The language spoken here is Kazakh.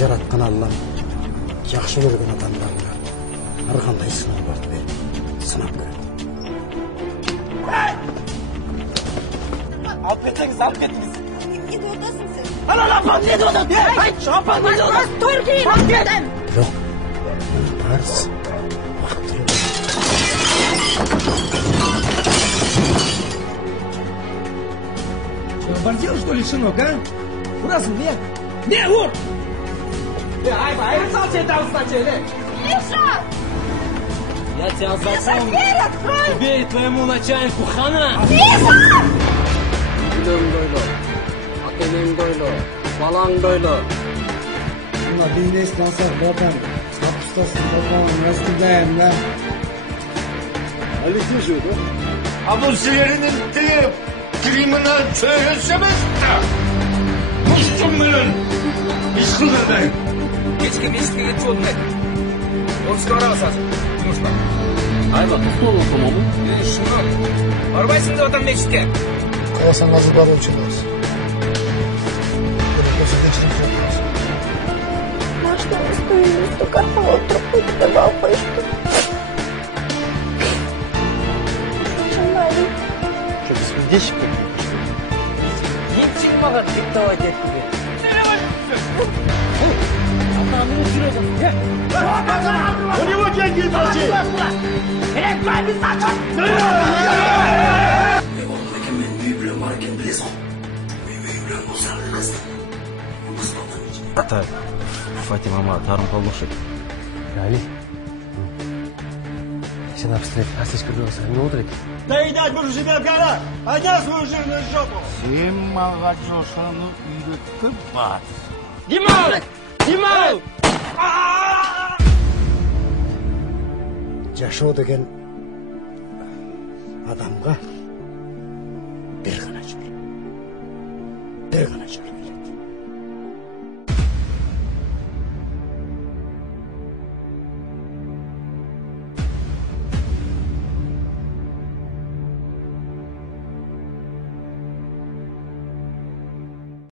жараткан Аллам жакшы көргөн адамдарына ар кандай сыноо бар деп сынап көрөт. Алып кетіңіз. Не додасын сен? Апам не додат? Айтшы, апам не додат? Торгей! Жоқ, барыс. Вақтылы. Оборзел, что ли, сынок, а? Урасыл, не? Не, ур! Ай, сал тебе там сначала. Миша! Я тебя зову. Дверь открой! Тебе и твоему начальнику хана! Миша! Gülüm doylu, atenim doylu, balang doylu. Buna biznes transfer zaten. Hapustasın, bakalım, rastındayım lan. Ali тежеді. А бұл сілерінің тілі криминал çözemez de. Мұстым менен іс қылдырдай. Ешкім ешкіге чөдмек. Орысқа араласасың. Жұмысқа. Айба, тұқтол оқымамы? Шынын. Барбайсың да отан мешітке. Қаласан қазы бар училась. На что мы стоим? Столько холод, трупы, тебя пышку. Что, без свидетельства? Ешкім маған диктовать еткіге. У него деньги должны. Ата, Фатимама тарым қалмақшы. Али, сен обстоятельно косичка болса, не отыр екен. Доедать буду себя в гора, а я свою жирную жопу. Сен маған жошаны үйретті бат. Димал! Димал! Жашоо деген адамға бір ғана жол.